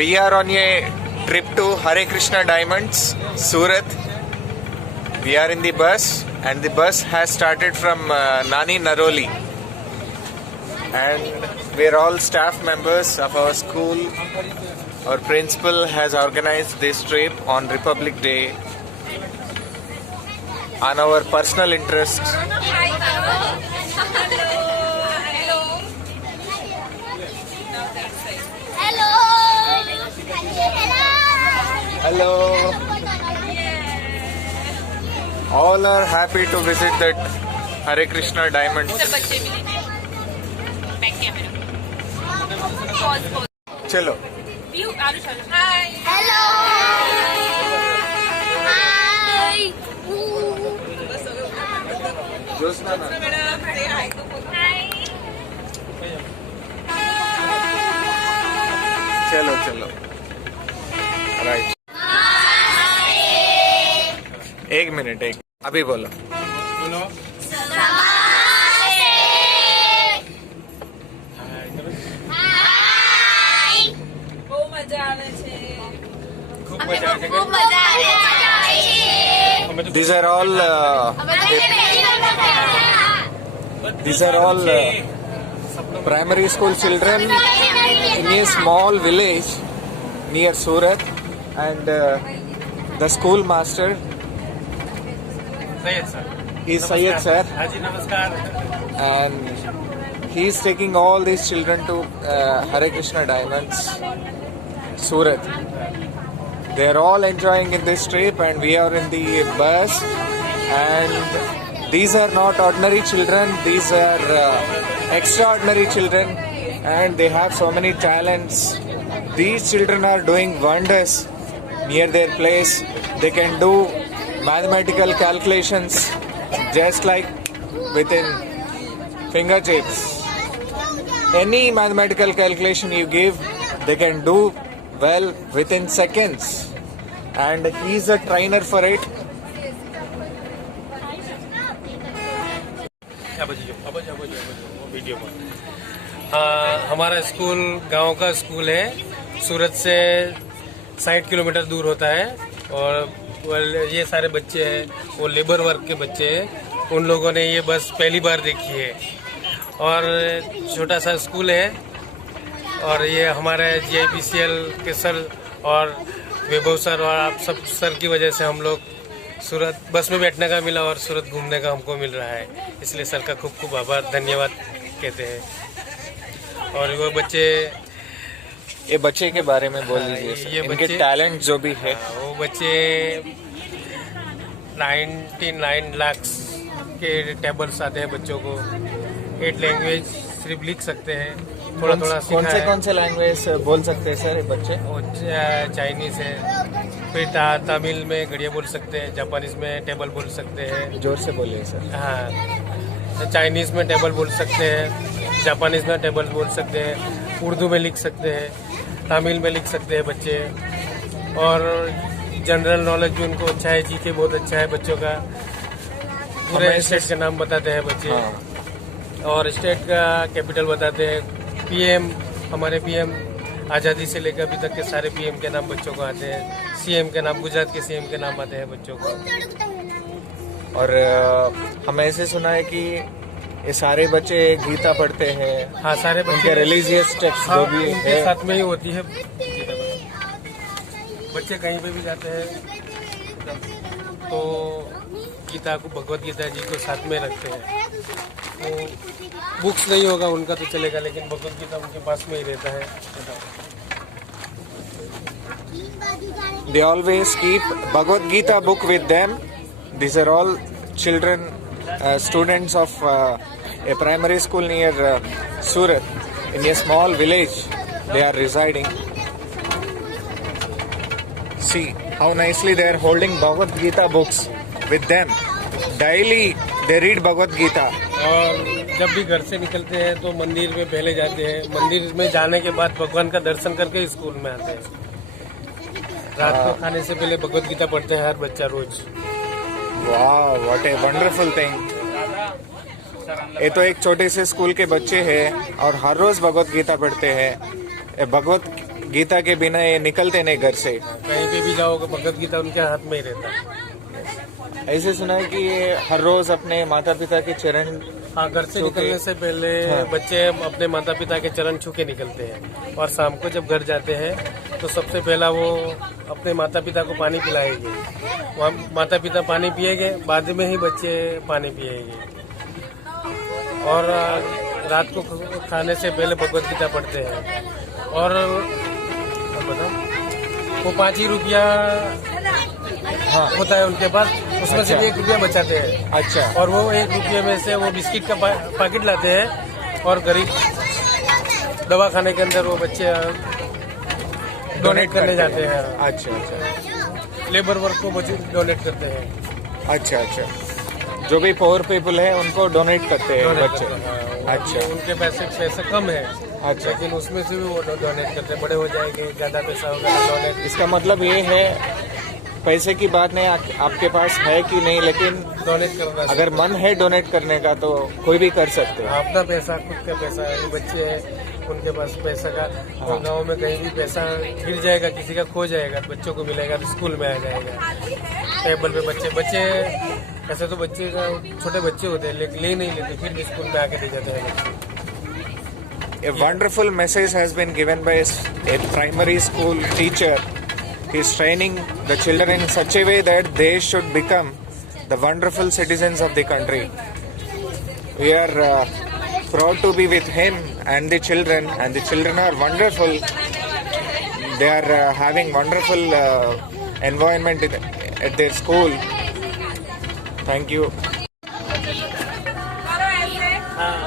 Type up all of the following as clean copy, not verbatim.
We are on a trip to Hare Krishna Diamonds, Surat. We are in the bus and the bus has started from Nani Naroli. And we are all staff members of our school. Our principal has organized this trip on Republic Day on our personal interest. Hello. All are happy to visit that Hare Krishna Diamonds. Chalo. Hi. Hello. Hi. Josna na. चलो right एक minute अभी बोलो These are all primary school children in a small village near Surat, and the school master is Syed sir, and he is taking all these children to Hare Krishna Diamonds, Surat. They are all enjoying in this trip, and we are in the bus. And these are not ordinary children; these are extraordinary children, and they have so many talents. These children are doing wonders near their place. They can do mathematical calculations just like within fingertips. Any mathematical calculation you give, they can do well within seconds. And he is a trainer for it. हमारा school गांव का school है, सूरत से 60 kilometre दूर होता है। और ये सारे बच्चे हैं वो लेबर वर्क के बच्चे हैं। उन लोगों ने ये बस पहली बार देखी है और छोटा सा स्कूल है। और ये हमारे GIPCL के सर और वैभव सर और आप सब सर की वजह से हम लोग सूरत बस में बैठने का मिला और सूरत घूमने का हमको मिल रहा है। इसलिए सर का खूब खूब आभार धन्यवाद कहते हैं। और वो बच्चे, ये बच्चे के बारे में बोल दीजिए, ये इनके टैलेंट जो भी है। वो बच्चे 99 लाख के टेबल्स आते हैं बच्चों को। 8 लैंग्वेज सिर्फ लिख सकते हैं, थोड़ा कौन से लैंग्वेज बोल सकते हैं सर ये बच्चे? चाइनीज है, फिर तमिल में घड़िया बोल सकते हैं, जापानीज में टेबल बोल सकते हैं। जोर से बोलिए सर। हाँ, चाइनीज में टेबल बोल सकते हैं, जापानीज में टेबल बोल सकते हैं, उर्दू में लिख सकते हैं, तमिल में लिख सकते हैं बच्चे। और जनरल नॉलेज भी उनको अच्छा है, जीके बहुत अच्छा है बच्चों का। पूरे स्टेट के नाम बताते हैं बच्चे। हाँ। और स्टेट का कैपिटल बताते हैं। PM हमारे PM आज़ादी से लेकर अभी तक के सारे PM के नाम बच्चों को आते हैं। CM के नाम, गुजरात के CM के नाम आते हैं बच्चों को। और हमें ऐसे सुना है कि ये सारे बच्चे गीता पढ़ते हैं। हाँ, सारे बच्चे रिलीजियस टेक्स्ट जो भी है साथ में ही होती है। बच्चे कहीं पे भी जाते हैं तो गीता को, भगवत गीता जी को साथ में रखते हैं। तो बुक्स नहीं होगा उनका तो चलेगा, लेकिन भगवत गीता उनके पास में ही रहता है। They always keep Bhagavad Gita book with them. These are all children, students of a primary school near Surat, in a small village they are residing. See how nicely they are holding Bhagavad Gita books with them. Daily they read Bhagavad Gita. और जब भी घर से निकलते हैं तो मंदिर में पहले जाते हैं। मंदिर में जाने के बाद भगवान का दर्शन करके स्कूल में आते हैं। रात को खाने से पहले भगवत गीता पढ़ते हैं हर बच्चा रोज। वाह, व्हाट ए वंडरफुल थिंग। ये तो एक छोटे से स्कूल के बच्चे हैं और हर रोज भगवत गीता पढ़ते हैं। भगवत गीता के बिना ये निकलते नहीं घर से। कहीं पे भी जाओगे भगवत गीता उनके हाथ में ही रहता है। ऐसे सुना है कि ये हर रोज अपने माता पिता के चरण, हाँ, घर से निकलने से पहले बच्चे अपने माता पिता के चरण छू के निकलते हैं, और शाम को जब घर जाते हैं तो सबसे पहला वो अपने माता पिता को पानी पिलाएंगे। वहाँ माता पिता पानी पिएंगे, बाद में ही बच्चे पानी पिएंगे। और रात को खाने से पहले भगवत गीता पढ़ते हैं। और बताओ, वो 5 ही रुपया होता है उनके पास, उसमें से 1 रुपया बचाते हैं। अच्छा। और वो 1 रुपये में से वो बिस्किट का पैकेट लाते हैं, और गरीब दवा खाने के अंदर वो बच्चे डोनेट करने जाते हैं। अच्छा अच्छा, लेबर वर्क को बच्चे डोनेट करते हैं। अच्छा अच्छा, जो भी पुअर पीपल है उनको डोनेट करते हैं डोनेट बच्चे। करते हैं, हाँ। अच्छा उनके पैसे कम है, अच्छा, लेकिन उसमें से भी वो डोनेट करते हैं। बड़े हो जाएंगे, ज्यादा पैसा होगा डोनेट। इसका मतलब ये है पैसे की बात नहीं, आपके पास है कि नहीं, लेकिन डोनेट करना, अगर मन है डोनेट करने का तो कोई भी कर सकते हैं। अपना पैसा, खुद का पैसा है। बच्चे हैं, उनके पास पैसा का, तो गाँव में कहीं भी पैसा गिर जाएगा, किसी का खो जाएगा, बच्चों को मिलेगा तो स्कूल में आ जाएगा। टेबल पे बच्चे ऐसे तो बच्चे का छोटे बच्चे होते हैं, लेकिन ले नहीं लेते, फिर भी स्कूल में आके दे जाते हैं बच्चे। A wonderful message has been given by a primary school teacher. He is training the children in such a way that they should become the wonderful citizens of the country. We are proud to be with him and the children are wonderful. They are having wonderful environment at their school. Thank you.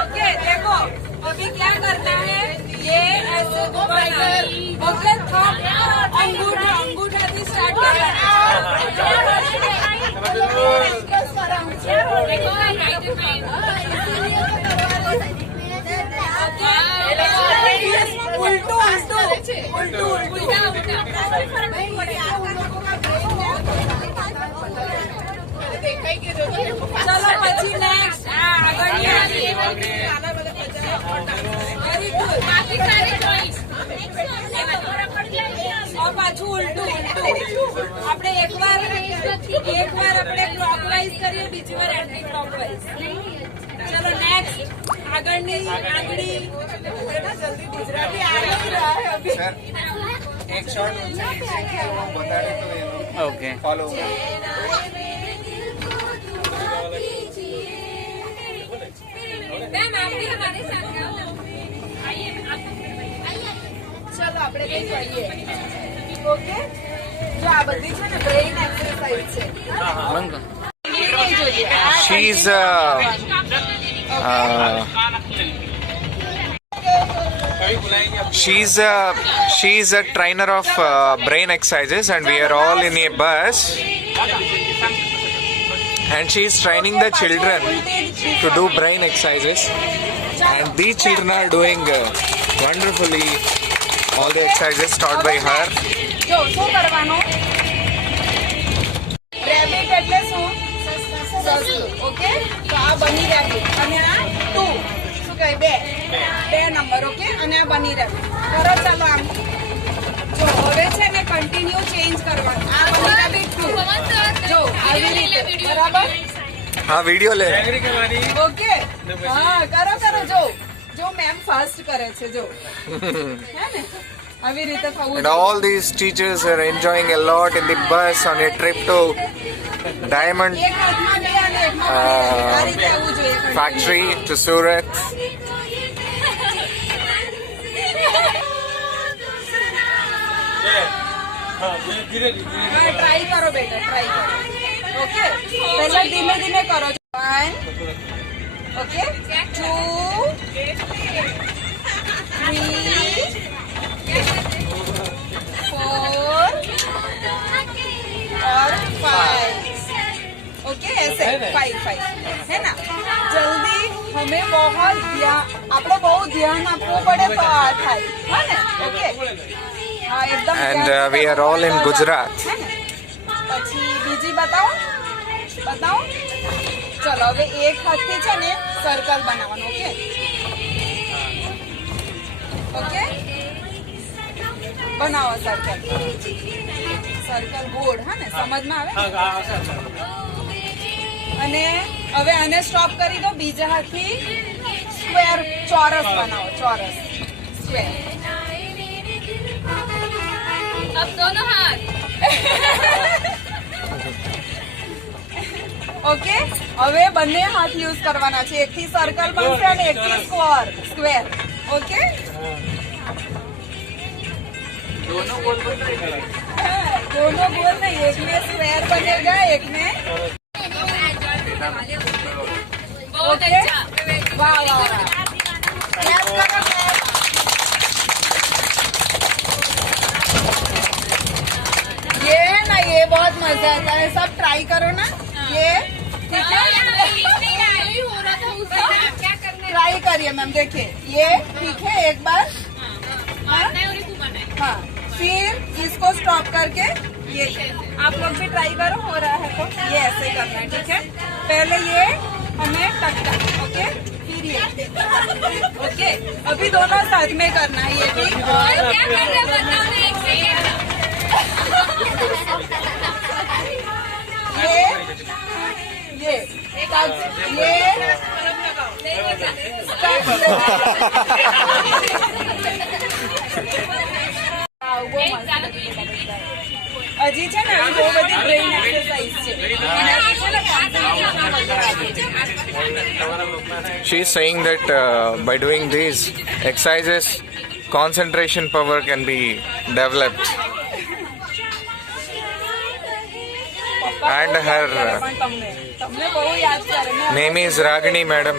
Okay, देखो अभी क्या करना है, ये ऐसे अंगूठा से start करना है। उल्टू चलो પછી नेक्स्ट वेरी गुड, बाकी सारे चॉइस और પાછું ઉલ્ટું આપણે એકવાર આપણે ક્લોકવાઇઝ કરીએ, બીજી વાર એન્ટી ક્લોકવાઇઝ। ચલો नेक्स्ट, આગળની આંગળી, જલ્દી ગુજરાતી આ नहीं रहा है अभी। एक शॉट ओके फॉलो। मैम आप भी हमारे साथ आओ। आइए, चलो આપણે કઈ કરીએ। ઓકે, જો આ બધી છે ને બ્રેઇન એક્સરસાઇઝ છે। She's a trainer of brain exercises, and we are all in a bus, and she's training the children to do brain exercises, and these children are doing wonderfully all the exercises taught by her. જો શું કરવાનું, rabbit એટલે શું, સસલું। Okay, તો આ બની rabbit અને આ 2 શું કહે 2 નંબર। ઓકે, અને આ બની રેબિટ કરો। ચાલો આમ જો હવે છે ને કન્ટિન્યુ ચેન્જ કરવાનું। આ બની રેબિટ 2, જો આવી રીતે, બરાબર। हाँ वीडियो ले रहे ઓકે, હા કરો જો જો મેમ ફાસ્ટ કરે છે, જો હે ને આવી રીતે થવું। and all these teachers are enjoying a lot in the bus on a trip to Diamond એક હાથમાં બે અને એકમાં બે, આ રીતે આવવું જોઈએ factory to Surat. હા ટ્રાય કરો બેટા, ટ્રાય કરો। ઓકે, પહેલા ધીમે ધીમે કરો। 1 ઓકે, 2 3 4 और 5। ओके, ऐसे 5 है ना। जल्दी हमें बहुत ध्यान आपको पड़े तो आ थाय, है ना। ओके, हाँ एकदम। And we are all in Gujarat. પછી બીજી बताओ। चलो હવે એક હાથથી છે ને સર્કલ બનાવવાનું। ઓકે, બનાવો સર્કલ બોર્ડ હા ને સમજમાં આવે અને હવે આને સ્ટોપ કરી દો બીજા હાથથી સ્ક્વેર ચોરસ બનાવો ચોરસ સ્ક્વેર अब दोनों हाथ ઓકે હવે બંને હાથ યુઝ કરવાના છે એકથી સર્કલ બનશે અને એકથી સ્ક્વેર ઓકે दोनों गोल नहीं एक में स्क्वायर बनेगा एक में बहुत अच्छा वाह वाह ये ना ये बहुत मजा आता है सब ट्राई करो ना ये ठीक है ट्राई करिए मैम देखिए ये ठीक है एक बार हाँ फिर इसको स्टॉप करके ये आप लोग भी ट्राई करो हो रहा है तो ये ऐसे करना है ठीक है पहले ये हमें टक टक ओके फिर ये ओके अभी दोनों साथ में करना है ये ठीक ये હજી છે ને આવી બહુ બધી બ્રેઇન એક્સરસાઇઝ છે She is saying that by doing these exercises, concentration power can be developed. And her તમને બહુ યાદ કરે name is Ragini, madam.